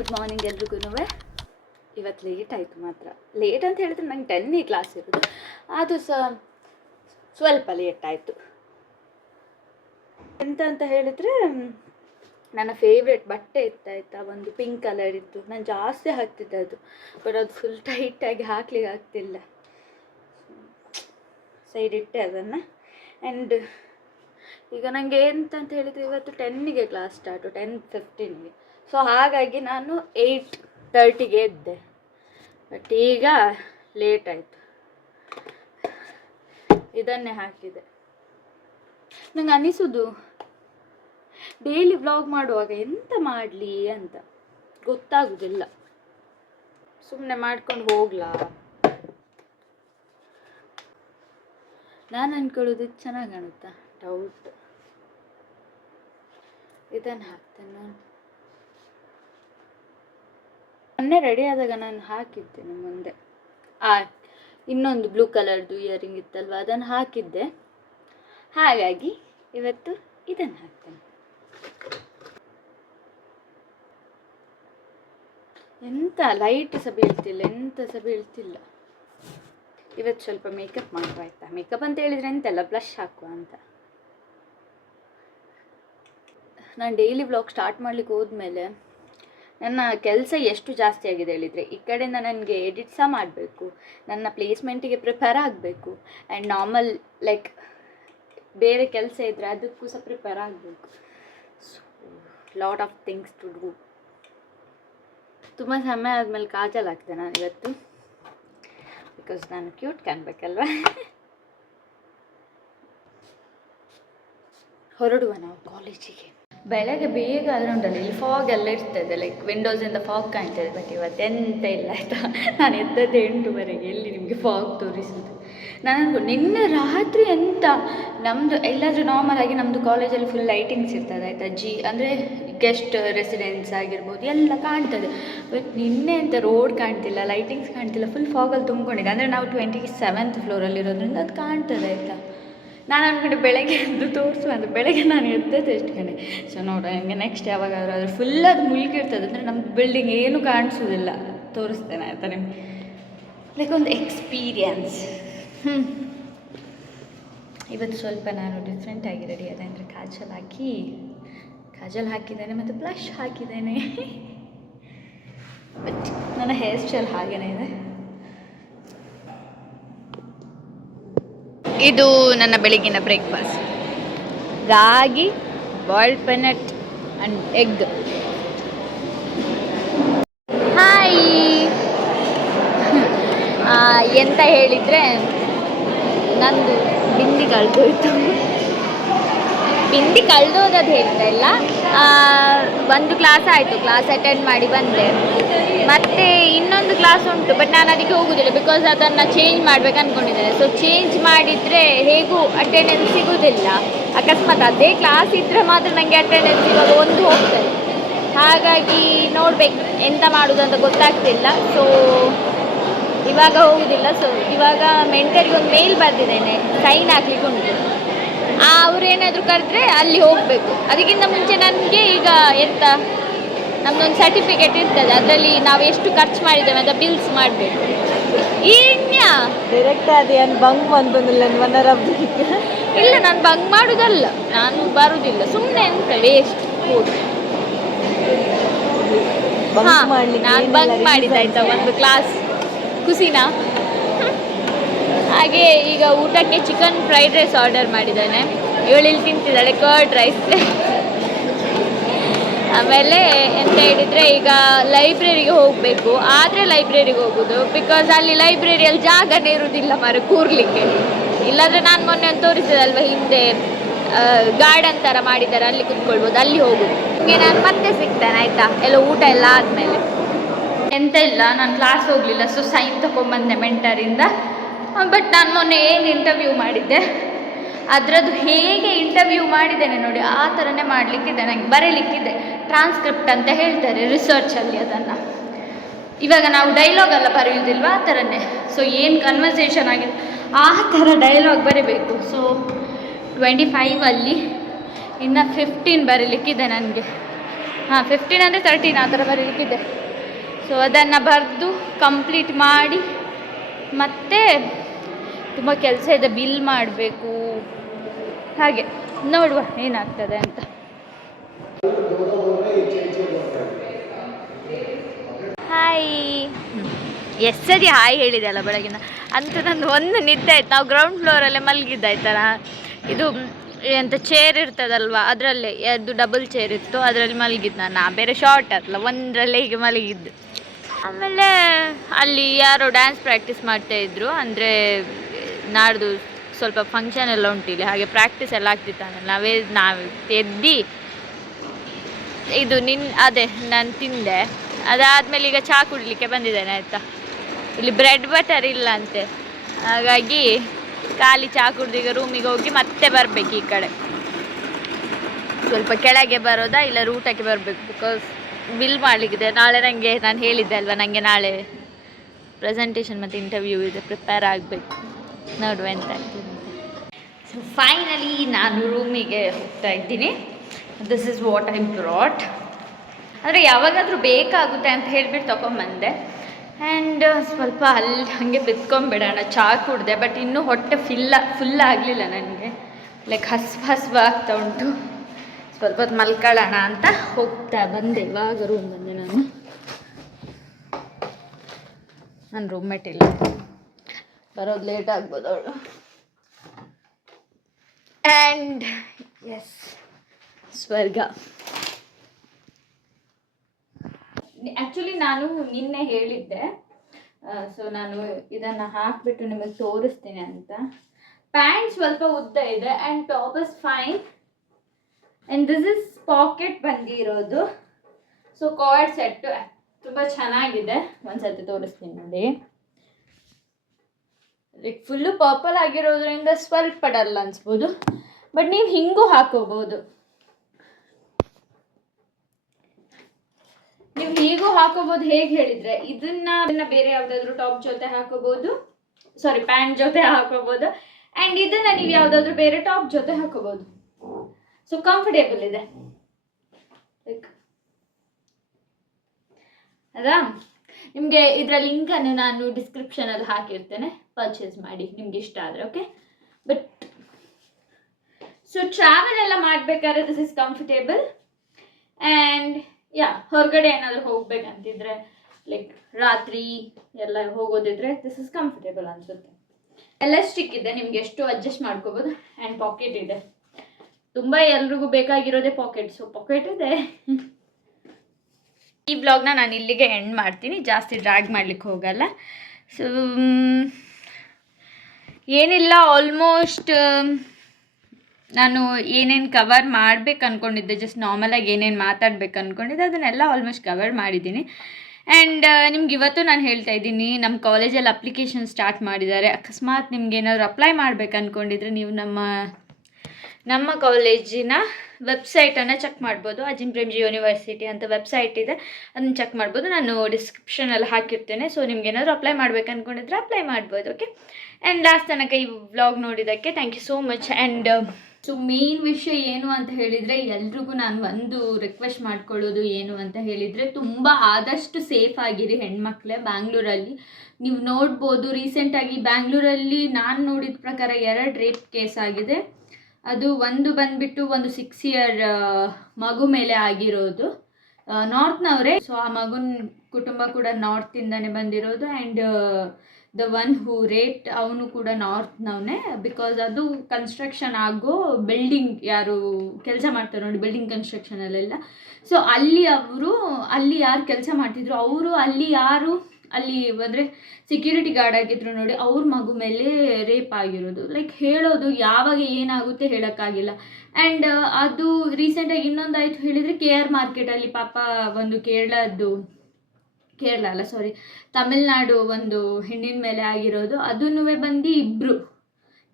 Good morning ಎಲ್ರಿಗೂ. ಇವತ್ತು late ಆಯಿತು. ಮಾತ್ರ ಲೇಟ್ ಅಂತ ಹೇಳಿದ್ರೆ ನಂಗೆ 10 ಕ್ಲಾಸ್ ಇರೋದು, ಅದು ಸ್ವಲ್ಪ ಲೇಟ್ ಆಯಿತು. ಎಂತ ಅಂತ ಹೇಳಿದರೆ ನನ್ನ ಫೇವ್ರೆಟ್ ಬಟ್ಟೆ ಇತ್ತಾಯ್ತಾ, ಒಂದು ಪಿಂಕ್ ಕಲರ್ ಇತ್ತು. ನಾನು ಜಾಸ್ತಿ ಹಾಕ್ತಿದ್ದೆ ಅದು, ಬಟ್ ಅದು ಫುಲ್ ಟೈಟಾಗಿ ಹಾಕ್ಲಿಕ್ಕೆ ಆಗ್ತಿಲ್ಲ. ಸೈಡ್ ಇಟ್ಟೆ ಅದನ್ನು. ಆ್ಯಂಡ್ ಈಗ ನನಗೆ ಎಂತ ಹೇಳಿದರೆ ಇವತ್ತು 10ಗೆ ಕ್ಲಾಸ್ ಸ್ಟಾರ್ಟು, 10:15ಗೆ. ಸೊ ಹಾಗಾಗಿ ನಾನು 8:30ಗೆ ಎದ್ದೆ, ಬಟ್ ಈಗ ಲೇಟ್ ಆಯಿತು. ಇದನ್ನೇ ಹಾಕಿದೆ. ನಂಗೆ ಅನಿಸೋದು ಡೈಲಿ ವ್ಲಾಗ್ ಮಾಡುವಾಗ ಎಂತ ಮಾಡಲಿ ಅಂತ ಗೊತ್ತಾಗೋದಿಲ್ಲ. ಸುಮ್ಮನೆ ಮಾಡ್ಕೊಂಡು ಹೋಗ್ಲಾ. ನಾನು ಅಂದ್ಕೊಳ್ಳೋದು ಚೆನ್ನಾಗಿ ಕಾಣುತ್ತಾ, ಡೌಟ್. ಇದನ್ನು ಹಾಕ್ತೇನೆ ನಾನು. ಮೊನ್ನೆ ರೆಡಿ ಆದಾಗ ನಾನು ಹಾಕಿದ್ದೇನೆ ಮುಂದೆ. ಇನ್ನೊಂದು ಬ್ಲೂ ಕಲರ್ದು ಇಯರಿಂಗ್ ಇತ್ತಲ್ವ, ಅದನ್ನು ಹಾಕಿದ್ದೆ. ಹಾಗಾಗಿ ಇವತ್ತು ಇದನ್ನು ಹಾಕ್ತೇನೆ. ಎಂತ ಲೈಟ್ ಸಹ ಬೀಳ್ತಿಲ್ಲ, ಎಂತ ಸಹ ಬೀಳ್ತಿಲ್ಲ. ಇವತ್ತು ಸ್ವಲ್ಪ ಮೇಕಪ್ ಮಾಡುವ ಆಯಿತಾ. ಮೇಕಪ್ ಅಂತ ಹೇಳಿದರೆ ಎಂತೆಲ್ಲ ಬ್ಲಷ್ ಹಾಕುವ ಅಂತ. ನಾನು ಡೈಲಿ ವ್ಲಾಗ್ ಸ್ಟಾರ್ಟ್ ಮಾಡಲಿಕ್ಕೆ ಹೋದ್ಮೇಲೆ ನನ್ನ ಕೆಲಸ ಎಷ್ಟು ಜಾಸ್ತಿ ಆಗಿದೆ ಹೇಳಿದರೆ, ಈ ಕಡೆಯಿಂದ ನನಗೆ ಎಡಿಟ್ ಸಹ ಮಾಡಬೇಕು, ನನ್ನ ಪ್ಲೇಸ್ಮೆಂಟಿಗೆ ಪ್ರಿಪೇರ್ ಆಗಬೇಕು, ಆ್ಯಂಡ್ ನಾರ್ಮಲ್ ಲೈಕ್ ಬೇರೆ ಕೆಲಸ ಇದ್ದರೆ ಅದಕ್ಕೂ ಸಹ ಪ್ರಿಪೇರ್ ಆಗಬೇಕು. So lot of things to do. ತುಂಬ ಸಮಯ ಆದಮೇಲೆ ಕಾಜಲ್ ಹಾಕ್ತೆ ನಾನು ಇವತ್ತು, ಬಿಕಾಸ್ ನಾನು ಕ್ಯೂಟ್ ಕಾಣಬೇಕಲ್ವ. ಹೊರಡುವ ನಾವು ಕಾಲೇಜಿಗೆ. ಬೆಳಗ್ಗೆ ಬೇಗ ಆದರೆ ಉಂಟಲ್ಲ, ಇಲ್ಲಿ ಫಾಗ್ ಎಲ್ಲ ಇರ್ತದೆ, ಲೈಕ್ ವಿಂಡೋಸಿಂದ ಫಾಗ್ ಕಾಣ್ತದೆ. ಬಟ್ ಇವತ್ತು ಎಂತ ಇಲ್ಲ ಆಯಿತಾ. ನಾನು ಎದ್ದದ್ದೇ 8:00ವರೆಗೆ, ಎಲ್ಲಿ ನಿಮಗೆ ಫಾಗ್ ತೋರಿಸೋದು. ನಾನು ನಿನ್ನೆ ರಾತ್ರಿ ಎಂತ ನಮ್ಮದು ಎಲ್ಲಾದರೂ ನಾರ್ಮಲ್ ಆಗಿ ನಮ್ಮದು ಕಾಲೇಜಲ್ಲಿ ಫುಲ್ ಲೈಟಿಂಗ್ಸ್ ಇರ್ತದೆ ಆಯಿತಾ. ಅಂದರೆ ಗೆಸ್ಟ್ ರೆಸಿಡೆನ್ಸ್ ಆಗಿರ್ಬೋದು ಎಲ್ಲ ಕಾಣ್ತದೆ. ಬಟ್ ನಿನ್ನೆ ಅಂತ ರೋಡ್ ಕಾಣ್ತಿಲ್ಲ, ಲೈಟಿಂಗ್ಸ್ ಕಾಣ್ತಿಲ್ಲ, ಫುಲ್ ಫಾಗಲ್ಲಿ ತುಂಬಿಕೊಂಡಿದೆ. ಅಂದರೆ ನಾವು 27th ಫ್ಲೋರಲ್ಲಿರೋದ್ರಿಂದ ಅದು ಕಾಣ್ತದೆ ಆಯಿತಾ. ನಾನು ಅಂದ್ಕೊಂಡೆ ಬೆಳಗ್ಗೆ ಎದ್ದು ತೋರಿಸುವ ಅಂತ. ಬೆಳಗ್ಗೆ ನಾನು ಎದ್ದದ್ದು ಎಷ್ಟು ಕಡೆ. ಸೊ ನೋಡ ನನಗೆ ನೆಕ್ಸ್ಟ್ ಯಾವಾಗಾದ್ರೂ ಅದು ಫುಲ್ ಅದು ಮುಳುಗಿರ್ತದೆ, ಅಂದರೆ ನಮ್ಮ ಬಿಲ್ಡಿಂಗ್ ಏನೂ ಕಾಣಿಸೋದಿಲ್ಲ. ತೋರಿಸ್ತೇನೆ ಆಯಿತಾ ನಿಮಗೆ, ಲೈಕ್ ಒಂದು ಎಕ್ಸ್ಪೀರಿಯನ್ಸ್. ಇವತ್ತು ಸ್ವಲ್ಪ ನಾನು ಡಿಫ್ರೆಂಟಾಗಿ ರೆಡಿ ಆದೆ. ಅಂದರೆ ಕಾಜಲ್ ಹಾಕಿದ್ದೇನೆ ಮತ್ತು ಬ್ಲಷ್ ಹಾಕಿದ್ದೇನೆ. ಬಟ್ ನನ್ನ ಹೇರ್ ಸ್ಟೈಲ್ ಹಾಗೇ ಇದೆ. ಇದು ನನ್ನ ಬೆಳಗಿನ breakfast: ragi, boiled peanut and egg. Hi. ಎಂತ ಹೇಳಿದರೆ, ನಂದು ಬಿಂದಿ ಕಳೆದೋಯ್ತು. ಬಿಂದಿ ಕಳೆದೋದದು ಹೇಳ್ತಾ ಇಲ್ಲ, ಒಂದು ಕ್ಲಾಸ್ ಆಯಿತು, ಕ್ಲಾಸ್ ಅಟೆಂಡ್ ಮಾಡಿ ಬಂದೆ. ಮತ್ತು ಇನ್ನೊಂದು ಕ್ಲಾಸ್ ಉಂಟು, ಬಟ್ ನಾನು ಅದಕ್ಕೆ ಹೋಗೋದಿಲ್ಲ, ಬಿಕಾಸ್ ಅದನ್ನು ಚೇಂಜ್ ಮಾಡ್ಬೇಕು ಅಂದ್ಕೊಂಡಿದ್ದೇನೆ. ಸೊ ಚೇಂಜ್ ಮಾಡಿದರೆ ಹೇಗೂ ಅಟೆಂಡೆನ್ಸ್ ಸಿಗೋದಿಲ್ಲ. ಅಕಸ್ಮಾತ್ ಅದೇ ಕ್ಲಾಸ್ ಇದ್ದರೆ ಮಾತ್ರ ನನಗೆ ಅಟೆಂಡೆನ್ಸ್ ಇವಾಗ ಒಂದು ಹೋಗ್ತದೆ. ಹಾಗಾಗಿ ನೋಡಬೇಕು ಎಂತ ಮಾಡೋದು ಅಂತ ಗೊತ್ತಾಗ್ತಿಲ್ಲ. ಸೊ ಇವಾಗ ಹೋಗೋದಿಲ್ಲ. ಸೊ ಇವಾಗ ಮೆಂಟರಿಗೆ ಒಂದು ಮೇಲ್ ಬರೆದಿದ್ದೇನೆ, ಸೈನ್ ಹಾಕ್ಲಿಕ್ಕೆ ಉಂಟು. ಅವರೇನಾದರೂ ಕರೆದ್ರೆ ಅಲ್ಲಿ ಹೋಗಬೇಕು. ಅದಕ್ಕಿಂತ ಮುಂಚೆ ನನಗೆ ಈಗ ಎಂತ ನಮ್ಮದೊಂದು ಸರ್ಟಿಫಿಕೇಟ್ ಇರ್ತದೆ, ಅದರಲ್ಲಿ ನಾವು ಎಷ್ಟು ಖರ್ಚು ಮಾಡಿದ್ದೇವೆ ಅಂತ ಬಿಲ್ಸ್ ಮಾಡಬೇಕು. ಡೈರೆಕ್ಟ್ ಅದೇನು ಬಂಕ್ ಬಂದಿಲ್ಲ ಇಲ್ಲ, ನಾನು ಬಂಕ್ ಮಾಡೋದಲ್ಲ, ನಾನು ಬರುವುದಿಲ್ಲ. ಸುಮ್ಮನೆ ಎಂತ ವೇಸ್ಟ್ ಹೋಗಿ. ನಾನು ಬಂಕ್ ಮಾಡಿದ್ದಾಯ್ತಾ ಒಂದು ಕ್ಲಾಸ್, ಖುಷಿನಾ. ಹಾಗೆ ಈಗ ಊಟಕ್ಕೆ ಚಿಕನ್ ಫ್ರೈಡ್ ರೈಸ್ ಆರ್ಡರ್ ಮಾಡಿದ್ದಾನೆ. ಇವಳು ತಿಂತಿದ್ದಾಳೆ ಕರ್ಡ್ ರೈಸ್. ಆಮೇಲೆ ಎಂತ ಹೇಳಿದರೆ, ಈಗ ಲೈಬ್ರರಿಗೆ ಹೋಗಬೇಕು. ಆದರೆ ಲೈಬ್ರರಿಗೆ ಹೋಗೋದು, ಬಿಕಾಸ್ ಅಲ್ಲಿ ಲೈಬ್ರರಿಯಲ್ಲಿ ಜಾಗನೇ ಇರೋದಿಲ್ಲ ಕೂರ್ಲಿಕ್ಕೆ. ಇಲ್ಲಾಂದರೆ ನಾನು ಮೊನ್ನೆ ಒಂದು ತೋರಿಸಿದಲ್ವ ಹಿಂದೆ ಗಾರ್ಡನ್ ಥರ ಮಾಡಿದ್ದಾರೆ, ಅಲ್ಲಿ ಕುತ್ಕೊಳ್ಬೋದು, ಅಲ್ಲಿ ಹೋಗೋದು. ನಿಮಗೆ ನಾನು ಮತ್ತೆ ಸಿಗ್ತೇನೆ ಆಯಿತಾ, ಎಲ್ಲ ಊಟ ಎಲ್ಲ ಆದಮೇಲೆ. ಎಂತ ಇಲ್ಲ, ನಾನು ಕ್ಲಾಸ್ ಹೋಗಲಿಲ್ಲ. ಸೊ ಸೈನ್ ತೊಗೊಂಬಂದೆ ಮೆಂಟರಿಂದ. ಬಟ್ ನಾನು ಮೊನ್ನೆ ಏನು ಇಂಟರ್ವ್ಯೂ ಮಾಡಿದ್ದೆ ಅದರದ್ದು ಹೇಗೆ ಇಂಟರ್ವ್ಯೂ ಮಾಡಿದ್ದೇನೆ ನೋಡಿ, ಆ ಥರನೇ ಮಾಡಲಿಕ್ಕಿದೆ. ನನಗೆ ಬರೀಲಿಕ್ಕಿದೆ. ಟ್ರಾನ್ಸ್ಕ್ರಿಪ್ಟ್ ಅಂತ ಹೇಳ್ತಾರೆ ರಿಸರ್ಚಲ್ಲಿ. ಅದನ್ನು ಇವಾಗ ನಾವು ಡೈಲಾಗ್ ಎಲ್ಲ ಬರೆಯೋದಿಲ್ವ, ಆ ಥರನೇ. ಸೊ ಏನು ಕನ್ವರ್ಸೇಷನ್ ಆಗಿದೆ ಆ ಥರ ಡೈಲಾಗ್ ಬರೀಬೇಕು. ಸೊ 25 ಇನ್ನು 15 ಬರೀಲಿಕ್ಕಿದೆ ನನಗೆ. ಹಾಂ 15 ಅಂದರೆ 13 ಆ ಥರ ಬರೀಲಿಕ್ಕಿದೆ. ಸೊ ಅದನ್ನು ಬರೆದು ಕಂಪ್ಲೀಟ್ ಮಾಡಿ ಮತ್ತೆ ತುಂಬ ಕೆಲಸ ಇದೆ, ಬಿಲ್ ಮಾಡಬೇಕು, ಹಾಗೆ ನೋಡುವ ಏನಾಗ್ತದೆ ಅಂತ. ಹಾಯ್ ಎಷ್ಟು ಸರಿ ಹಾಯ್ ಹೇಳಿದೆ ಅಲ್ಲ ಬೆಳಗಿನ ಅಂತ. ನಂದು ಒಂದು ನಿದ್ದೆ ಆಯ್ತು. ನಾವು ಗ್ರೌಂಡ್ ಫ್ಲೋರಲ್ಲೇ ಮಲಗಿದ್ದಾಯ್ತಲ್ಲ, ಇದು ಎಂತ ಚೇರ್ ಇರ್ತದಲ್ವ ಅದರಲ್ಲೇ, ಅದು ಡಬಲ್ ಚೇರ್ ಇತ್ತು ಅದರಲ್ಲಿ ಮಲಗಿದ್ದು ನಾನು. ಬೇರೆ ಶಾರ್ಟ್ ಅಲ್ಲ, ಒಂದರಲ್ಲೇ ಹೀಗೆ ಮಲಗಿದ್ದು. ಆಮೇಲೆ ಅಲ್ಲಿ ಯಾರೋ ಡ್ಯಾನ್ಸ್ ಪ್ರಾಕ್ಟೀಸ್ ಮಾಡ್ತಾಯಿದ್ರು, ಅಂದರೆ ನಾಡ್ದು ಸ್ವಲ್ಪ ಫಂಕ್ಷನ್ ಎಲ್ಲ ಉಂಟಿಲ್ಲ, ಹಾಗೆ ಪ್ರಾಕ್ಟೀಸ್ ಎಲ್ಲ ಆಗ್ತಿತ್ತು. ಆಮೇಲೆ ನಾವು ಎದ್ದು ಇದು ಅದೇ ನಾನು ತಿಂದೆ. ಅದಾದಮೇಲೆ ಈಗ ಚಹಾ ಕುಡಲಿಕ್ಕೆ ಬಂದಿದ್ದೇನೆ ಆಯಿತಾ. ಇಲ್ಲಿ ಬ್ರೆಡ್ ಬಟರ್ ಇಲ್ಲ ಅಂತೆ, ಹಾಗಾಗಿ ಖಾಲಿ ಚಹಾ ಕುಡ್ದು ಈಗ ರೂಮಿಗೆ ಹೋಗಿ ಮತ್ತೆ ಬರಬೇಕು. ಈ ಕಡೆ ಸ್ವಲ್ಪ ಕೆಳಗೆ ಬರೋದಾ ಇಲ್ಲ ಊಟಕ್ಕೆ ಬರಬೇಕು, ಬಿಕಾಸ್ ಬಿಲ್ ಮಾಡಲಿಕ್ಕಿದೆ. ನಾಳೆ ನನಗೆ ನಾನು ಹೇಳಿದ್ದೆ ಅಲ್ವಾ, ನನಗೆ ನಾಳೆ ಪ್ರೆಸೆಂಟೇಷನ್ ಮತ್ತು ಇಂಟರ್ವ್ಯೂ ಇದೆ, ಪ್ರಿಪೇರ್ ಆಗಬೇಕು. ನೋಡುವ ಎಂತ ಆಗ್ತದೆ. ಸೊ ಫೈನಲಿ ನಾನು ರೂಮಿಗೆ ಹೋಗ್ತಾ ಇದ್ದೀನಿ. This is what I brought. ಅಂದರೆ ಯಾವಾಗಾದರೂ ಬೇಕಾಗುತ್ತೆ ಅಂತ ಹೇಳಿಬಿಟ್ಟು ತೊಗೊಂಬಂದೆ. ಆ್ಯಂಡ್ ಸ್ವಲ್ಪ ಅಲ್ಲಿ ಹಾಗೆ ಬಿತ್ಕೊಂಬಿಡೋಣ. ಚಹಾ ಕುಡಿದೆ, ಬಟ್ ಇನ್ನೂ ಹೊಟ್ಟೆ ಫುಲ್ ಆಗಲಿಲ್ಲ ನನಗೆ. ಲೈಕ್ ಹಸ್ವಾಗ್ತಾ ಉಂಟು. ಸ್ವಲ್ಪ ಹೊತ್ತು ಮಲ್ಕೊಳ್ಳೋಣ ಅಂತ ಹೋಗ್ತಾ ಬಂದೆ. ಇವಾಗ ರೂಮ್ ಬಂದೆ ನಾನು. ನನ್ನ ರೂಮ್ಮೇಟ್ ಇಲ್ಲ, ಬರೋದು ಲೇಟ್ ಆಗ್ಬೋದು ಅವಳು. ಆ್ಯಂಡ್ ಎಸ್, ಸ್ವರ್ಗ. ಆ್ಯಕ್ಚುಲಿ ನಾನು ನಿನ್ನೆ ಹೇಳಿದ್ದೆ, ಸೊ ನಾನು ಇದನ್ನು ಹಾಕಿಬಿಟ್ಟು ನಿಮಗೆ ತೋರಿಸ್ತೀನಿ ಅಂತ. ಪ್ಯಾಂಟ್ ಸ್ವಲ್ಪ ಉದ್ದ ಇದೆ and top is fine. And this is pocket ಬಂದಿರೋದು. ಸೊ ಕಾರ್ಡ್ ಸೆಟ್ ತುಂಬ ಚೆನ್ನಾಗಿದೆ. ಒಂದ್ಸತಿ ತೋರಿಸ್ತೀನಿ ನೋಡಿ. ಲೈಕ್ ಫುಲ್ಲು ಪರ್ಪಲ್ ಆಗಿರೋದ್ರಿಂದ ಸ್ವಲ್ಪ ಡಲ್ ಅನ್ಸ್ಬೋದು, ಬಟ್ ನೀವು ಹಿಂಗೂ ಹಾಕೋಬೋದು. ನೀವು ಹೀಗೂ ಹಾಕೋಬೋದು. ಹೇಗೆ ಹೇಳಿದರೆ ಇದನ್ನ ಬೇರೆ ಯಾವುದಾದ್ರೂ ಟಾಪ್ ಜೊತೆ ಹಾಕೋಬೋದು, ಸಾರಿ ಪ್ಯಾಂಟ್ ಜೊತೆ ಹಾಕೋಬೋದು. ಆ್ಯಂಡ್ ಇದನ್ನು ನೀವು ಯಾವುದಾದ್ರೂ ಬೇರೆ ಟಾಪ್ ಜೊತೆ ಹಾಕೋಬೋದು. ಸೊ ಕಂಫರ್ಟೇಬಲ್ ಇದೆ. ಲೈಕ್ ಅದಾ, ನಿಮಗೆ ಇದರ ಲಿಂಕನ್ನು ನಾನು ಡಿಸ್ಕ್ರಿಪ್ಷನಲ್ಲಿ ಹಾಕಿರ್ತೇನೆ, ಪರ್ಚೇಸ್ ಮಾಡಿ ನಿಮ್ಗೆ ಇಷ್ಟ ಆದರೆ. ಓಕೆ, ಬಟ್ ಸೊ ಟ್ರಾವೆಲ್ ಎಲ್ಲ ಮಾಡಬೇಕಾದ್ರೆ ದಿಸ್ ಇಸ್ ಕಂಫರ್ಟೇಬಲ್. ಆ್ಯಂಡ್ ಹೊರಗಡೆ ಏನಾದರೂ ಹೋಗ್ಬೇಕಂತಿದ್ರೆ, ಲೈಕ್ ರಾತ್ರಿ ಎಲ್ಲ ಹೋಗೋದಿದ್ರೆ ದಿಸ್ ಇಸ್ ಕಂಫರ್ಟೇಬಲ್ ಅನಿಸುತ್ತೆ. ಎಲಾಸ್ಟಿಕ್ ಇದೆ, ನಿಮ್ಗೆ ಎಷ್ಟು ಅಡ್ಜಸ್ಟ್ ಮಾಡ್ಕೋಬೋದು. ಆ್ಯಂಡ್ ಪಾಕೆಟ್ ಇದೆ. ತುಂಬ ಎಲ್ರಿಗೂ ಬೇಕಾಗಿರೋದೇ ಪಾಕೆಟ್. ಸೊ ಪಾಕೆಟ್ ಇದೆ. ಈ ವ್ಲಾಗ್ನ ನಾನು ಇಲ್ಲಿಗೆ ಎಂಡ್ ಮಾಡ್ತೀನಿ, ಜಾಸ್ತಿ ಡ್ರ್ಯಾಗ್ ಮಾಡ್ಲಿಕ್ಕೆ ಹೋಗಲ್ಲ. ಸೊ ಏನಿಲ್ಲ, ಆಲ್ಮೋಸ್ಟ್ ನಾನು ಏನೇನು ಕವರ್ ಮಾಡ್ಬೇಕು ಅಂದ್ಕೊಂಡಿದ್ದೆ, ಜಸ್ಟ್ ನಾರ್ಮಲಾಗಿ ಏನೇನು ಮಾತಾಡ್ಬೇಕು ಅಂದ್ಕೊಂಡಿದ್ದೆ ಅದನ್ನೆಲ್ಲ ಆಲ್ಮೋಸ್ಟ್ ಕವರ್ ಮಾಡಿದ್ದೀನಿ. ಆ್ಯಂಡ್ ನಿಮ್ಗೆ ಇವತ್ತು ನಾನು ಹೇಳ್ತಾ ಇದ್ದೀನಿ, ನಮ್ಮ ಕಾಲೇಜಲ್ಲಿ ಅಪ್ಲಿಕೇಶನ್ ಸ್ಟಾರ್ಟ್ ಮಾಡಿದ್ದಾರೆ. ಅಕಸ್ಮಾತ್ ನಿಮ್ಗೆ ಏನಾದರೂ ಅಪ್ಲೈ ಮಾಡ್ಬೇಕು ಅಂದ್ಕೊಂಡಿದ್ರೆ ನೀವು ನಮ್ಮ ಕಾಲೇಜಿನ ವೆಬ್ಸೈಟನ್ನು ಚೆಕ್ ಮಾಡ್ಬೋದು. ಅಜಿಮ್ ಪ್ರೇಮ್ಜಿ ಯೂನಿವರ್ಸಿಟಿ ಅಂತ ವೆಬ್ಸೈಟ್ ಇದೆ, ಅದನ್ನು ಚೆಕ್ ಮಾಡ್ಬೋದು. ನಾನು ಡಿಸ್ಕ್ರಿಪ್ಷನಲ್ಲಿ ಹಾಕಿರ್ತೇನೆ. ಸೊ ನಿಮ್ಗೆ ಏನಾದರೂ ಅಪ್ಲೈ ಮಾಡ್ಬೇಕು ಅಂದ್ಕೊಂಡಿದ್ರೆ ಅಪ್ಲೈ ಮಾಡ್ಬೋದು. ಓಕೆ, ಆ್ಯಂಡ್ ಲಾಸ್ಟ್ ತನಕ ಈ ವ್ಲಾಗ್ ನೋಡಿದ್ದಕ್ಕೆ thank you so much. And so main ವಿಷಯ ಏನು ಅಂತ ಹೇಳಿದರೆ, ಎಲ್ರಿಗೂ ನಾನು ಒಂದು ರಿಕ್ವೆಸ್ಟ್ ಮಾಡ್ಕೊಳ್ಳೋದು ಏನು ಅಂತ ಹೇಳಿದರೆ, ತುಂಬ ಆದಷ್ಟು ಸೇಫ್ ಆಗಿರಿ ಹೆಣ್ಮಕ್ಳೇ. ಬ್ಯಾಂಗ್ಳೂರಲ್ಲಿ ನೀವು ನೋಡ್ಬೋದು, ರೀಸೆಂಟಾಗಿ ಬ್ಯಾಂಗ್ಳೂರಲ್ಲಿ ನಾನು ನೋಡಿದ ಪ್ರಕಾರ 2 ರೇಪ್ ಕೇಸ್ ಆಗಿದೆ. ಅದು ಒಂದು ಬಂದುಬಿಟ್ಟು ಒಂದು 6 year ಮಗು ಮೇಲೆ ಆಗಿರೋದು, ನಾರ್ತ್ನವರೇ. ಸೊ ಆ ಮಗುನ ಕುಟುಂಬ ಕೂಡ ನಾರ್ತಿಂದನೇ ಬಂದಿರೋದು. And the one who raped ಅವನು ಕೂಡ ನಾರ್ತ್ನವನೇ. ಬಿಕಾಸ್ ಅದು ಕನ್ಸ್ಟ್ರಕ್ಷನ್ ಆಗೋ ಬಿಲ್ಡಿಂಗ್, ಯಾರು ಕೆಲಸ ಮಾಡ್ತಾರೆ ನೋಡಿ ಬಿಲ್ಡಿಂಗ್ ಕನ್ಸ್ಟ್ರಕ್ಷನಲ್ಲೆಲ್ಲ, ಸೊ ಅಲ್ಲಿ ಯಾರು ಕೆಲಸ ಮಾಡ್ತಿದ್ರು ಅವರು ಅಲ್ಲಿ ಅಂದರೆ ಸೆಕ್ಯೂರಿಟಿ ಗಾರ್ಡ್ ಆಗಿದ್ರು ನೋಡಿ, ಅವ್ರ ಮಗು ಮೇಲೆ ರೇಪ್ ಆಗಿರೋದು. ಲೈಕ್ ಹೇಳೋದು ಯಾವಾಗ ಏನಾಗುತ್ತೆ ಹೇಳೋಕ್ಕಾಗಿಲ್ಲ. ಆ್ಯಂಡ್ ಅದು ರೀಸೆಂಟಾಗಿ ಇನ್ನೊಂದಾಯಿತು ಹೇಳಿದರೆ KR ಮಾರ್ಕೆಟಲ್ಲಿ ಪಾಪ ಒಂದು ತಮಿಳ್ನಾಡು ಒಂದು ಹೆಣ್ಣಿನ ಮೇಲೆ ಆಗಿರೋದು. ಅದನ್ನೂ ಬಂದು 2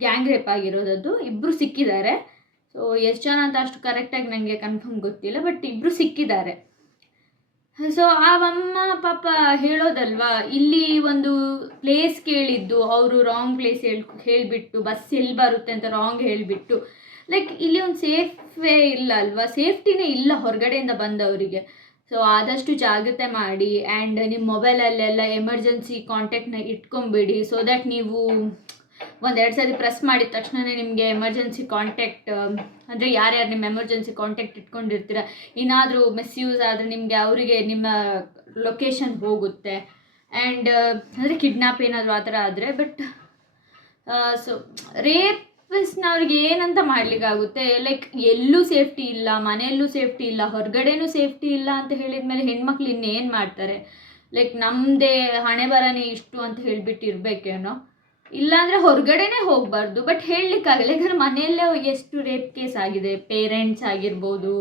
ಗ್ಯಾಂಗ್ ರೇಪ್ ಆಗಿರೋದು. 2 ಸಿಕ್ಕಿದ್ದಾರೆ. ಸೊ ಎಷ್ಟು ಜನ ಅಂತ ಅಷ್ಟು ಕರೆಕ್ಟಾಗಿ ನನಗೆ ಕನ್ಫರ್ಮ್ ಗೊತ್ತಿಲ್ಲ, ಬಟ್ 2 ಸಿಕ್ಕಿದ್ದಾರೆ. ಸೊ ಆ ಅಮ್ಮ ಪಾಪ ಹೇಳೋದಲ್ವಾ, ಇಲ್ಲಿ ಒಂದು ಪ್ಲೇಸ್ ಕೇಳಿದ್ದು ಅವರು ರಾಂಗ್ ಪ್ಲೇಸ್ ಹೇಳಿಬಿಟ್ಟು, ಬಸ್ ಎಲ್ಲಿ ಬರುತ್ತೆ ಅಂತ ರಾಂಗ್ ಹೇಳಿಬಿಟ್ಟು, ಲೈಕ್ ಇಲ್ಲಿ ಒಂದು ಸೇಫೇ ಇಲ್ಲ ಅಲ್ವಾ, ಸೇಫ್ಟಿನೇ ಇಲ್ಲ ಹೊರಗಡೆಯಿಂದ ಬಂದವರಿಗೆ. ಸೊ ಆದಷ್ಟು ಜಾಗ್ರತೆ ಮಾಡಿ. ಆ್ಯಂಡ್ ನಿಮ್ಮ ಮೊಬೈಲಲ್ಲೆಲ್ಲ ಎಮರ್ಜೆನ್ಸಿ ಕಾಂಟ್ಯಾಕ್ಟ್ನ ಇಟ್ಕೊಂಬಿಡಿ, ಸೊ ದ್ಯಾಟ್ ನೀವು ಒಂದೆರಡು ಸರಿ ಪ್ರೆಸ್ ಮಾಡಿದ ತಕ್ಷಣ ನಿಮಗೆ ಎಮರ್ಜೆನ್ಸಿ ಕಾಂಟ್ಯಾಕ್ಟ್ ಅಂದರೆ ಯಾರ್ಯಾರು ನಿಮ್ಮ ಎಮರ್ಜೆನ್ಸಿ ಕಾಂಟ್ಯಾಕ್ಟ್ ಇಟ್ಕೊಂಡಿರ್ತೀರ ಏನಾದರೂ ಮಿಸ್ಯೂಸ್ ಆದರೆ ನಿಮಗೆ ಅವರಿಗೆ ನಿಮ್ಮ ಲೊಕೇಶನ್ ಹೋಗುತ್ತೆ. ಆ್ಯಂಡ್ ಅಂದರೆ ಕಿಡ್ನಾಪ್ ಏನಾದರೂ ಆ ಥರ ಆದರೆ. ಬಟ್ ಸೊ ರೇಪಿಸ್ನವ್ರಿಗೆ ಏನಂತ ಮಾಡಲಿಕ್ಕಾಗುತ್ತೆ, ಲೈಕ್ ಎಲ್ಲೂ ಸೇಫ್ಟಿ ಇಲ್ಲ, ಮನೆಯಲ್ಲೂ ಸೇಫ್ಟಿ ಇಲ್ಲ, ಹೊರಗಡೆನೂ ಸೇಫ್ಟಿ ಇಲ್ಲ ಅಂತ ಹೇಳಿದ ಮೇಲೆ ಹೆಣ್ಮಕ್ಳು ಇನ್ನೇನು ಮಾಡ್ತಾರೆ? ಲೈಕ್ ನಮ್ಮದೇ ಹಣೆ ಬರನೇ ಇಷ್ಟು ಅಂತ ಹೇಳಿಬಿಟ್ಟು ಇರಬೇಕೇನೋ, ಇಲ್ಲಾಂದರೆ ಹೊರಗಡೆನೇ ಹೋಗಬಾರ್ದು. ಬಟ್ ಹೇಳಲಿಕ್ಕಾಗಲ್ಲ, ಯಾಕಂದರೆ ಮನೆಯಲ್ಲೇ ಎಷ್ಟು ರೇಪ್ ಕೇಸ್ ಆಗಿದೆ, ಪೇರೆಂಟ್ಸ್ ಆಗಿರ್ಬೋದು,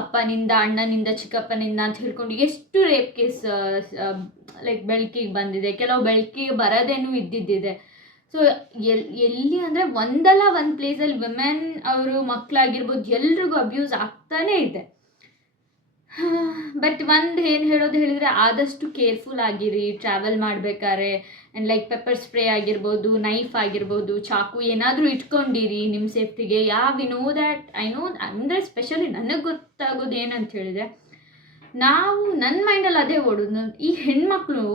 ಅಪ್ಪನಿಂದ, ಅಣ್ಣನಿಂದ, ಚಿಕ್ಕಪ್ಪನಿಂದ ಅಂತ ಹೇಳ್ಕೊಂಡು ಎಷ್ಟು ರೇಪ್ ಕೇಸ್ ಲೈಕ್ ಬೆಳಕಿಗೆ ಬಂದಿದೆ, ಕೆಲವು ಬೆಳಕಿಗೆ ಬರೋದೇನೂ ಇದ್ದಿದ್ದಿದೆ. ಸೊ ಎಲ್ಲಿ ಅಂದರೆ ಒಂದಲ್ಲ ಒಂದು ಪ್ಲೇಸಲ್ಲಿ ವಿಮೆನ್ ಅವರು ಮಕ್ಕಳಾಗಿರ್ಬೋದು ಎಲ್ರಿಗೂ ಅಬ್ಯೂಸ್ ಆಗ್ತಾನೇ ಇದೆ. ಬಟ್ ಒಂದು ಏನು ಹೇಳೋದು ಹೇಳಿದರೆ ಆದಷ್ಟು ಕೇರ್ಫುಲ್ ಆಗಿರಿ ಟ್ರಾವೆಲ್ ಮಾಡಬೇಕಾದ್ರೆ. ಆ್ಯಂಡ್ ಲೈಕ್ ಪೆಪ್ಪರ್ ಸ್ಪ್ರೇ ಆಗಿರ್ಬೋದು, ನೈಫ್ ಆಗಿರ್ಬೋದು, ಚಾಕು ಏನಾದರೂ ಇಟ್ಕೊಂಡಿರಿ ನಿಮ್ಮ ಸೇಫ್ಟಿಗೆ. We know that I know ಅಂದರೆ ಸ್ಪೆಷಲಿ ನನಗೆ ಗೊತ್ತಾಗೋದು ಏನಂತ ಹೇಳಿದರೆ, ನನ್ನ ಮೈಂಡಲ್ಲಿ ಅದೇ ಓಡೋದು, ಈ ಹೆಣ್ಮಕ್ಳು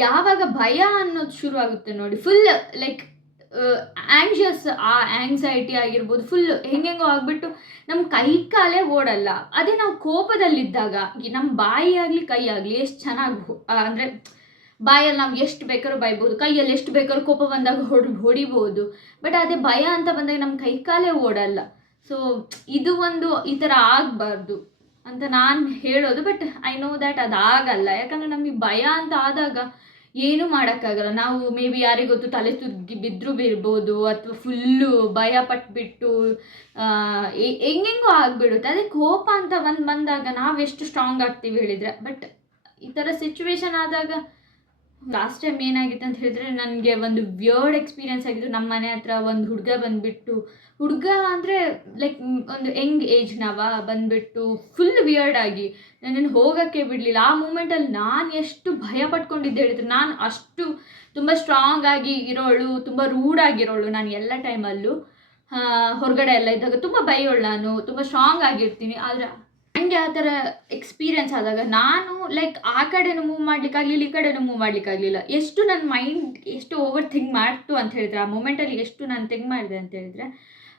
ಯಾವಾಗ ಭಯ ಅನ್ನೋದು ಶುರು ಆಗುತ್ತೆ ನೋಡಿ, ಫುಲ್ ಲೈಕ್ ಆ್ಯಂಕ್ಷಿಯಸ್, ಆ ಆ್ಯಂಗ್ಸೈಟಿ ಆಗಿರ್ಬೋದು, ಫುಲ್ ಹೆಂಗೆಂಗೋ ಆಗಿಬಿಟ್ಟು ನಮ್ಮ ಕೈ ಕಾಲೇ ಓಡಲ್ಲ. ಅದೇ ನಾವು ಕೋಪದಲ್ಲಿದ್ದಾಗ ನಮ್ಮ ಬಾಯಿ ಆಗಲಿ ಕೈ ಆಗಲಿ ಎಷ್ಟು ಚೆನ್ನಾಗಿ ಅಂದರೆ ಬಾಯಲ್ಲಿ ನಾವು ಎಷ್ಟು ಬೇಕಾದ್ರೂ ಬೈಬೋದು, ಕೈಯಲ್ಲಿ ಎಷ್ಟು ಬೇಕಾದ್ರೂ ಕೋಪ ಬಂದಾಗ ಹೊಡಿಬೋದು. ಬಟ್ ಅದೇ ಭಯ ಅಂತ ಬಂದಾಗ ನಮ್ಮ ಕೈ ಕಾಲೇ ಓಡಲ್ಲ. ಸೊ ಇದು ಒಂದು ಈ ಥರ ಆಗಬಾರ್ದು ಅಂತ ನಾನು ಹೇಳೋದು. ಬಟ್ ಐ ನೋ ದ್ಯಾಟ್ ಅದಾಗಲ್ಲ, ಯಾಕಂದರೆ ನಮಗೆ ಭಯ ಅಂತ ಆದಾಗ ಏನೂ ಮಾಡೋಕ್ಕಾಗಲ್ಲ. ನಾವು ಮೇ ಬಿ ಯಾರಿಗೊತ್ತು ತಲೆ ತುರ್ಗಿ ಬಿದ್ದರೂ ಬಿರ್ಬೋದು, ಅಥವಾ ಫುಲ್ಲು ಭಯ ಪಟ್ಬಿಟ್ಟು ಹೆಂಗೆಂಗೋ ಆಗಿಬಿಡುತ್ತೆ. ಅದೇ ಕೋಪ ಅಂತ ಬಂದಾಗ ನಾವೆಷ್ಟು ಸ್ಟ್ರಾಂಗ್ ಆಗ್ತೀವಿ ಹೇಳಿದರೆ. ಬಟ್ ಈ ಥರ ಸಿಚುವೇಶನ್ ಆದಾಗ ಲಾಸ್ಟ್ ಟೈಮ್ ಏನಾಗಿತ್ತು ಅಂತ ಹೇಳಿದ್ರೆ, ನನಗೆ ಒಂದು ವಿಯರ್ಡ್ ಎಕ್ಸ್ಪೀರಿಯೆನ್ಸ್ ಆಗಿತ್ತು. ನಮ್ಮ ಮನೆ ಹತ್ರ ಒಂದು ಹುಡುಗ ಬಂದುಬಿಟ್ಟು, ಹುಡುಗ ಅಂದರೆ ಲೈಕ್ ಒಂದು ಯಂಗ್ ಏಜ್ನವ ಬಂದುಬಿಟ್ಟು ಫುಲ್ ವಿಯರ್ಡ್ ಆಗಿ ನನ್ನನ್ನು ಹೋಗೋಕ್ಕೆ ಬಿಡಲಿಲ್ಲ. ಆ ಮೂಮೆಂಟಲ್ಲಿ ನಾನು ಎಷ್ಟು ಭಯ ಪಟ್ಕೊಂಡಿದ್ದೆ ಹೇಳಿದ್ರೆ, ನಾನು ಅಷ್ಟು ತುಂಬ ಸ್ಟ್ರಾಂಗ್ ಆಗಿ ಇರೋಳು, ತುಂಬ ರೂಢಾಗಿರೋಳು ನಾನು ಎಲ್ಲ ಟೈಮಲ್ಲೂ. ಹೊರಗಡೆ ಎಲ್ಲ ಇದ್ದಾಗ ತುಂಬ ಬೈಯೋಳು, ನಾನು ತುಂಬ ಸ್ಟ್ರಾಂಗ್ ಆಗಿರ್ತೀನಿ. ಆದರೆ ನನಗೆ ಆ ಥರ ಎಕ್ಸ್ಪೀರಿಯೆನ್ಸ್ ಆದಾಗ ನಾನು ಲೈಕ್ ಆ ಕಡೆನೂ ಮೂವ್ ಮಾಡಲಿಕ್ಕಾಗಲಿಲ್ಲ, ಈ ಕಡೆನೂ ಮೂವ್ ಮಾಡಲಿಕ್ಕಾಗಲಿಲ್ಲ. ಎಷ್ಟು ನನ್ನ ಮೈಂಡ್ ಎಷ್ಟು ಓವರ್ ಥಿಂಕ್ ಮಾಡ್ತು ಅಂತ ಹೇಳಿದ್ರೆ, ಆ ಮೂಮೆಂಟಲ್ಲಿ ಎಷ್ಟು ನಾನು ಥಿಂಕ್ ಮಾಡಿದೆ ಅಂತ ಹೇಳಿದ್ರೆ,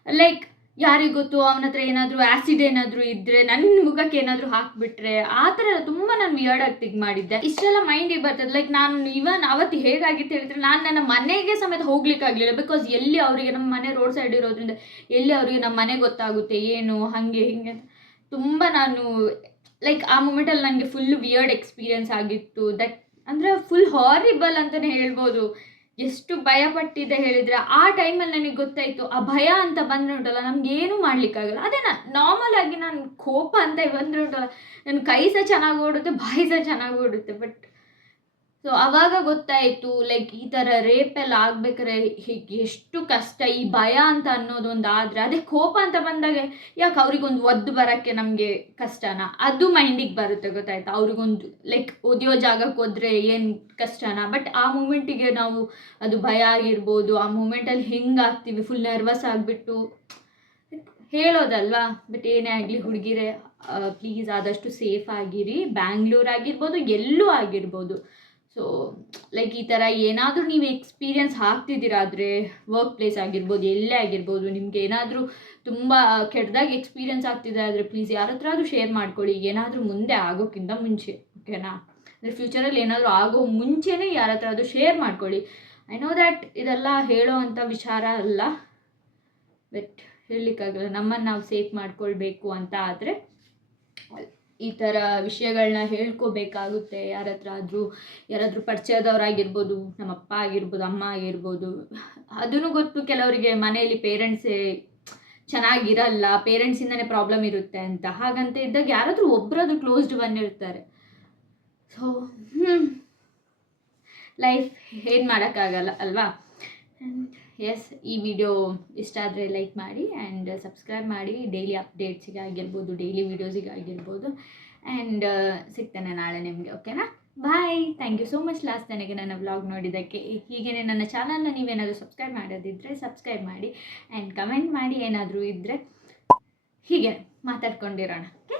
ಲೈಕ್ ಯಾರಿಗೊತ್ತು ಅವನ ಹತ್ರ ಏನಾದರೂ ಆ್ಯಸಿಡ್ ಏನಾದರೂ ಇದ್ದರೆ, ನನ್ನ ಮುಖಕ್ಕೆ ಏನಾದರೂ ಹಾಕಿಬಿಟ್ರೆ, ಆ ಥರ ತುಂಬ ನಾನು ವಿಯರ್ಡಾಗಿ ಥಿಂಕ್ ಮಾಡಿದ್ದೆ. ಇಷ್ಟೆಲ್ಲ ಮೈಂಡಿಗೆ ಬರ್ತದೆ. ಲೈಕ್ ನಾನು ಇವನ್ ಅವತ್ತು ಹೇಗಾಗಿತ್ತು ಹೇಳಿದ್ರೆ, ನಾನು ನನ್ನ ಮನೆಗೆ ಸಮೇತ ಹೋಗ್ಲಿಕ್ಕಾಗಲಿಲ್ಲ. ಬಿಕಾಸ್ ಎಲ್ಲಿ ಅವರಿಗೆ, ನಮ್ಮ ಮನೆ ರೋಡ್ ಸೈಡ್ ಇರೋದ್ರಿಂದ ಎಲ್ಲಿ ಅವರಿಗೆ ನಮ್ಮ ಮನೆ ಗೊತ್ತಾಗುತ್ತೆ ಏನು ಹಾಗೆ ಹಿಂಗೆ ಅಂತ ತುಂಬ ನಾನು ಲೈಕ್ ಆ ಮೂಮೆಂಟಲ್ಲಿ ನನಗೆ ಫುಲ್ ವಿಯರ್ಡ್ ಎಕ್ಸ್ಪೀರಿಯೆನ್ಸ್ ಆಗಿತ್ತು. ದಟ್ ಅಂದರೆ ಫುಲ್ ಹಾರಿಬಲ್ ಅಂತಲೇ ಹೇಳ್ಬೋದು. ಎಷ್ಟು ಭಯಪಟ್ಟಿದ್ದೆ ಹೇಳಿದರೆ, ಆ ಟೈಮಲ್ಲಿ ನನಗೆ ಗೊತ್ತಾಯಿತು ಆ ಭಯ ಅಂತ ಬಂದರೆ ಉಂಟಲ್ಲ ನಮಗೇನು ಮಾಡಲಿಕ್ಕಾಗಲ್ಲ. ಅದೇ ನಾರ್ಮಲ್ ಆಗಿ ನಾನು ಕೋಪ ಅಂತ ಬಂದರೆ ಉಂಟಲ್ಲ ನನ್ನ ಕೈ ಸಹ ಚೆನ್ನಾಗಿ ಓಡುತ್ತೆ, ಬಾಯಿ ಸಹ ಚೆನ್ನಾಗಿ ಓಡುತ್ತೆ. ಬಟ್ ಸೊ ಆವಾಗ ಗೊತ್ತಾಯಿತು ಲೈಕ್ ಈ ಥರ ರೇಪೆಲ್ಲ ಆಗ್ಬೇಕಾದ್ರೆ ಎಷ್ಟು ಕಷ್ಟ, ಈ ಭಯ ಅಂತ ಅನ್ನೋದೊಂದು. ಆದರೆ ಅದೇ ಕೋಪ ಅಂತ ಬಂದಾಗ ಯಾಕೆ ಅವ್ರಿಗೊಂದು ಒದ್ದು ಬರೋಕ್ಕೆ ನಮಗೆ ಕಷ್ಟನಾ, ಅದು ಮೈಂಡಿಗೆ ಬರುತ್ತೆ ಗೊತ್ತಾಯ್ತಾ. ಅವ್ರಿಗೊಂದು ಲೈಕ್ ಓದಿಯೋ ಜಾಗಕ್ಕೆ ಹೋದರೆ ಏನು ಕಷ್ಟನಾ. ಬಟ್ ಆ ಮೂಮೆಂಟಿಗೆ ನಾವು ಅದು ಭಯ ಆಗಿರ್ಬೋದು, ಆ ಮೂಮೆಂಟಲ್ಲಿ ಹೆಂಗಾಗ್ತೀವಿ ಫುಲ್ ನರ್ವಸ್ ಆಗಿಬಿಟ್ಟು ಹೇಳೋದಲ್ವಾ. ಬಟ್ ಏನೇ ಆಗಲಿ ಹುಡುಗಿರೇ ಪ್ಲೀಸ್ ಆದಷ್ಟು ಸೇಫ್ ಆಗಿರಿ. ಬ್ಯಾಂಗ್ಳೂರ್ ಆಗಿರ್ಬೋದು, ಎಲ್ಲೂ ಆಗಿರ್ಬೋದು. ಸೊ ಲೈಕ್ ಈ ಥರ ಏನಾದರೂ ನೀವು ಎಕ್ಸ್ಪೀರಿಯೆನ್ಸ್ ಆಗ್ತಿದ್ದೀರಾದರೆ, ವರ್ಕ್ ಪ್ಲೇಸ್ ಆಗಿರ್ಬೋದು, ಎಲ್ಲೇ ಆಗಿರ್ಬೋದು, ನಿಮಗೆ ಏನಾದರೂ ತುಂಬ ಕೆಟ್ಟದಾಗಿ ಎಕ್ಸ್ಪೀರಿಯೆನ್ಸ್ ಆಗ್ತಿದೆ ಆದರೆ ಪ್ಲೀಸ್ ಯಾರ ಹತ್ರ ಆದರೂ ಶೇರ್ ಮಾಡ್ಕೊಳ್ಳಿ. ಏನಾದರೂ ಮುಂದೆ ಆಗೋಕ್ಕಿಂತ ಮುಂಚೆ, ಓಕೆನಾ. ಅಂದರೆ ಫ್ಯೂಚರಲ್ಲಿ ಏನಾದರೂ ಆಗೋ ಮುಂಚೆನೇ ಯಾರ ಹತ್ರ ಆದರೂ ಶೇರ್ ಮಾಡ್ಕೊಳ್ಳಿ. ಐ ನೋ ದ್ಯಾಟ್ ಇದೆಲ್ಲ ಹೇಳೋ ಅಂಥ ವಿಚಾರ ಅಲ್ಲ, ಬಟ್ ಹೇಳಲಿಕ್ಕಾಗಲ್ಲ. ನಮ್ಮನ್ನು ನಾವು ಸೇಫ್ ಮಾಡ್ಕೊಳ್ಬೇಕು ಅಂತ ಆದರೆ ಈ ಥರ ವಿಷಯಗಳನ್ನ ಹೇಳ್ಕೋಬೇಕಾಗುತ್ತೆ. ಯಾರಾದರೂ ಪರಿಚಯದವರಾಗಿರ್ಬೋದು, ನಮ್ಮಪ್ಪ ಆಗಿರ್ಬೋದು, ಅಮ್ಮ ಆಗಿರ್ಬೋದು. ಅದೂ ಗೊತ್ತು ಕೆಲವರಿಗೆ ಮನೆಯಲ್ಲಿ ಪೇರೆಂಟ್ಸೇ ಚೆನ್ನಾಗಿರಲ್ಲ, ಪೇರೆಂಟ್ಸಿಂದನೇ ಪ್ರಾಬ್ಲಮ್ ಇರುತ್ತೆ ಅಂತ. ಹಾಗಂತ ಇದ್ದಾಗ ಯಾರಾದರೂ ಒಬ್ಬರದು ಕ್ಲೋಸ್ಡ್ ಬಂದಿರ್ತಾರೆ. ಸೊ ಲೈಫ್ ಏನು ಮಾಡೋಕ್ಕಾಗಲ್ಲ ಅಲ್ವಾ. ಎಸ್, ಈ ವಿಡಿಯೋ ಇಷ್ಟ ಆದರೆ ಲೈಕ್ ಮಾಡಿ ಆ್ಯಂಡ್ ಸಬ್ಸ್ಕ್ರೈಬ್ ಮಾಡಿ. ಡೈಲಿ ಅಪ್ಡೇಟ್ಸಿಗೆ ಆಗಿರ್ಬೋದು, ಡೈಲಿ ವೀಡಿಯೋಸಿಗೆ ಆಗಿರ್ಬೋದು. ಆ್ಯಂಡ್ ಸಿಗ್ತೇನೆ ನಾಳೆ ನಿಮಗೆ, ಓಕೆನಾ. Bye. Thank you so much last ತನಕ ನನ್ನ ವ್ಲಾಗ್ ನೋಡಿದ್ದಕ್ಕೆ. ಹೀಗೇ ನನ್ನ ಚಾನಲ್ನ ನೀವೇನಾದರೂ ಸಬ್ಸ್ಕ್ರೈಬ್ ಮಾಡೋದಿದ್ದರೆ ಸಬ್ಸ್ಕ್ರೈಬ್ ಮಾಡಿ ಆ್ಯಂಡ್ ಕಮೆಂಟ್ ಮಾಡಿ ಏನಾದರೂ ಇದ್ದರೆ. ಹೀಗೆ ಮಾತಾಡ್ಕೊಂಡಿರೋಣ. ಓಕೆ.